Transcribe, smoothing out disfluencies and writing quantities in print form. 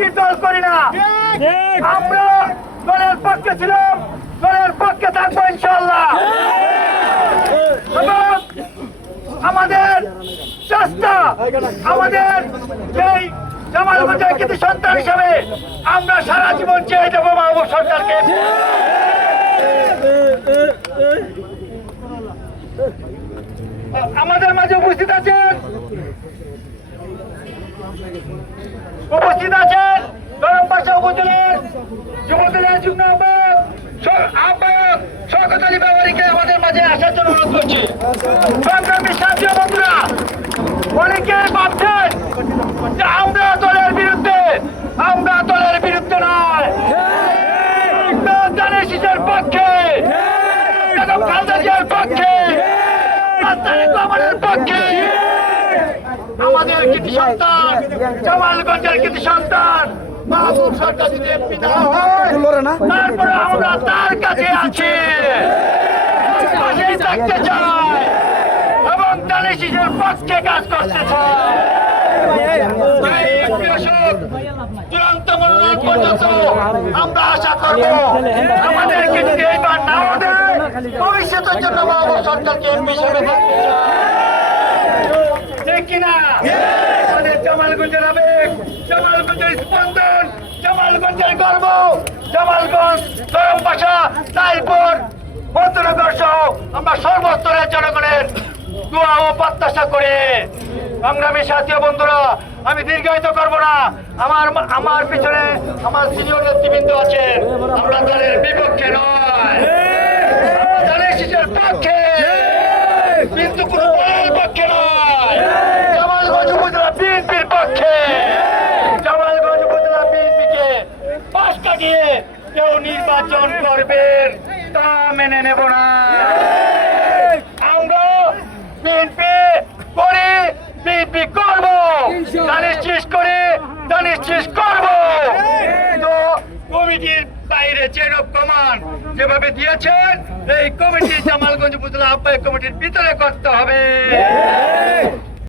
রাজনীতির দল করি না। আমরা দলের পক্ষে ছিলাম, দলের পক্ষে থাকবো ইনশাআল্লাহ। এবং আমাদের চেষ্টা, আমাদের যেই জামালগঞ্জের কৃতি সন্তান হিসাবে আমরা সারা জীবন চেয়ে যাবো মাহবুব সরকারকে। আমাদের মাঝে উপস্থিত আছেন গরমবাসা উপজেলার যুবদলের যুগ্ম আহ্বায়ক শওকত আলী ব্যাপারীকে আমাদের মাঝে আসার জন্য অনুরোধ করছি। সংগ্রামী সাথী বন্ধুরা, অনেকে ভাবছেন যে আমরা দলের বিরুদ্ধে নয়, আমরা ধানের শীষের পক্ষে, খালেদা জিয়ার পক্ষে, আমাদের পক্ষে। আমাদের কৃতি সন্তান, জামালগঞ্জের কৃতি সন্তান মাহবুব সরকার যদি এমপি দেওয়া হয়, তারপরে আমরা তার কাছে আছি, পাশেই থাকতে চাই এবং ধানের শীষের পক্ষে কাজ করতে চাই। চূড়ান্ত মনোনয়ন পর্যন্ত আমরা আশা করব আমাদেরকে যদি এইবার না দেয়, ভবিষ্যতের জন্য মাহবুব সরকারকে এমপি হিসেবে থাকতে চাই। ঠিক কিনা? আমাদের জামালগঞ্জের আবেগ, জামালগঞ্জের স্পন্দন, জামালগঞ্জের গর্ব, জামালগঞ্জ, গরমবাসা, তাইপুর, বন্দরনগর সহ আমরা সর্বস্তরের জনগণের দোয়া ও প্রত্যাশা করে সংগ্রামী সাথী বন্ধুরা, আমি দীর্ঘায়িত করবো না। আমার পিছনে আমার সিনিয়র নেতৃবৃন্দ আছেন। আমরা দলের বিপক্ষে নয়, দলের শীষের পক্ষে, কিন্তু কোন দলের পক্ষে নয়। জামালগঞ্জ উপজেলা বিএনপির পক্ষে। জামালগঞ্জ উপজেলা বিএনপিকে পাশ কাটিয়ে কেউ নির্বাচন করবেন তা মেনে নেব না। আমরা বিএনপি করি, বিএনপি করবো, ধানের শীষ করে ধানের শীষ করবো। তো কমিটির বাইরে চেন অফ কমান্ড যেভাবে দিয়েছেন, এই কমিটি জামালগঞ্জ উপজেলা আহ্বায়ক কমিটির ভিতরে করতে হবে।